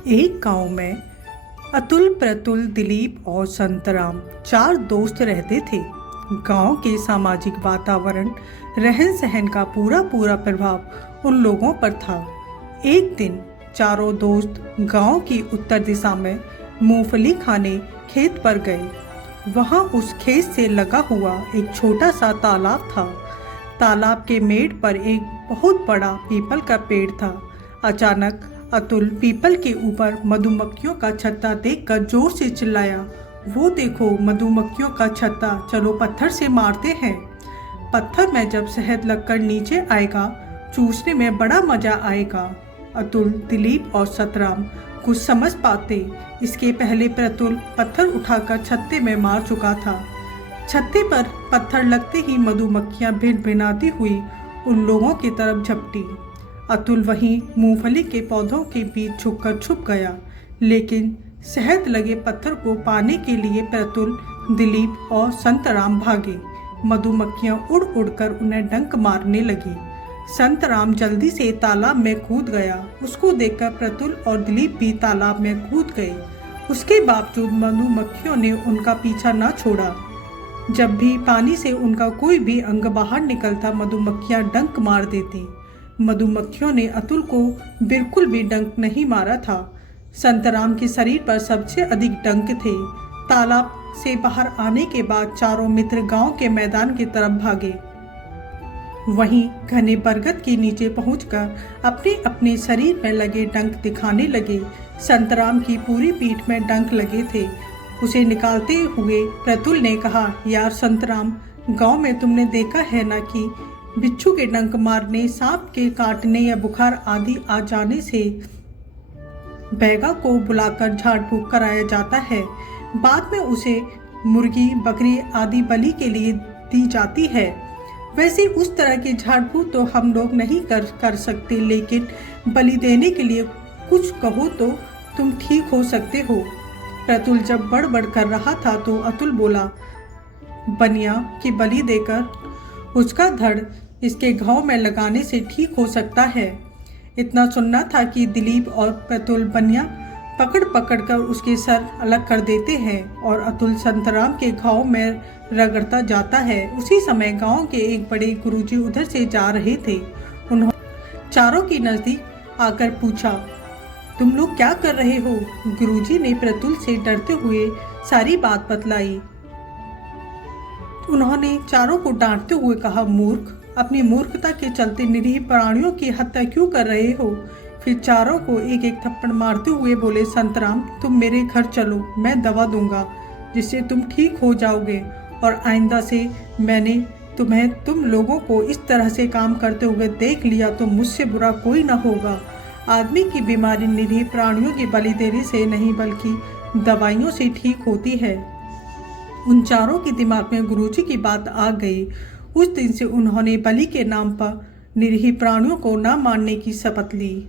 एक गांव में अतुल, प्रतुल, दिलीप और संतराम 4 दोस्त रहते थे। गांव के सामाजिक वातावरण, रहन सहन का पूरा प्रभाव उन लोगों पर था। एक दिन चारों दोस्त गांव की उत्तर दिशा में मूंगफली खाने खेत पर गए। वहां उस खेत से लगा हुआ एक छोटा सा तालाब था। तालाब के मेड़ पर एक बहुत बड़ा पीपल का पेड़ था। अचानक अतुल पीपल के ऊपर मधुमक्खियों का छत्ता देखकर जोर से चिल्लाया, वो देखो मधुमक्खियों का छत्ता, चलो पत्थर से मारते हैं। पत्थर में जब शहद लगकर नीचे आएगा, चूसने में बड़ा मजा आएगा। अतुल, दिलीप और सतराम कुछ समझ पाते। इसके पहले प्रतुल पत्थर उठाकर छत्ते में मार चुका था। छत्ते पर पत्थर लगते ही मधुमक्खियां भिनभिनाती हुई उन लोगों की तरफ झपटी। अतुल वहीं मूंगफली के पौधों के बीच छुपकर छुप गया, लेकिन शहद लगे पत्थर को पाने के लिए प्रतुल, दिलीप और संतराम भागे। मधुमक्खियां उड़ उड़कर उन्हें डंक मारने लगी। संतराम जल्दी से तालाब में कूद गया। उसको देखकर प्रतुल और दिलीप भी तालाब में कूद गए। उसके बावजूद मधुमक्खियों ने उनका पीछा न छोड़ा। जब भी पानी से उनका कोई भी अंग बाहर निकलता, मधुमक्खियां डंक मार देती। मधुमक्खियों ने अतुल को बिल्कुल भी डंक नहीं मारा था। संतराम के शरीर पर सबसे अधिक डंक थे। तालाब से बाहर आने के बाद चारों मित्र गांव के मैदान की तरफ भागे। वहीं घने बरगद के नीचे पहुंचकर अपने अपने शरीर में लगे डंक दिखाने लगे। संतराम की पूरी पीठ में डंक लगे थे। उसे निकालते हुए प्रतुल ने कहा, यार संतराम, गांव में तुमने देखा है ना कि बिच्छू के डंक मारने, सांप के काटने या बुखार आदि आ जाने से बैगा को बुलाकर झाड़ फूंक कराया जाता है। बाद में उसे मुर्गी, बकरी आदि बलि के लिए दी जाती है। वैसे उस तरह के झाड़ फूंक तो हम लोग नहीं कर सकते, लेकिन बलि देने के लिए कुछ कहो तो तुम ठीक हो सकते हो। प्रतुल जब बड़बड़ कर रहा था तो अतुल बोला, बनिया की बलि देकर उसका धड़ इसके घाव में लगाने से ठीक हो सकता है। इतना सुनना था कि दिलीप और प्रतुल बनिया पकड़ पकड़ कर उसके सर अलग कर देते हैं और अतुल संतराम के घाव में रगड़ता जाता है। उसी समय गांव के एक बड़े गुरुजी उधर से जा रहे थे। उन्होंने चारों के नजदीक आकर पूछा, तुम लोग क्या कर रहे हो? गुरुजी ने प्रतुल से डरते हुए सारी बात बतलाई। उन्होंने चारों को डांटते हुए कहा, मूर्ख, अपनी मूर्खता के चलते निरीह प्राणियों की हत्या क्यों कर रहे हो? फिर चारों को एक एक थप्पड़ मारते हुए बोले, संतराम, तुम मेरे घर चलो, मैं दवा दूंगा जिससे तुम ठीक हो जाओगे, और आइंदा से मैंने तुम लोगों को इस तरह से काम करते हुए देख लिया तो मुझसे बुरा कोई ना होगा। आदमी की बीमारी निरीह प्राणियों की बलि देने से नहीं बल्कि दवाइयों से ठीक होती है। उन चारों के दिमाग में गुरुजी की बात आ गई। उस दिन से उन्होंने बलि के नाम पर निरीह प्राणियों को न मारने की शपथ ली।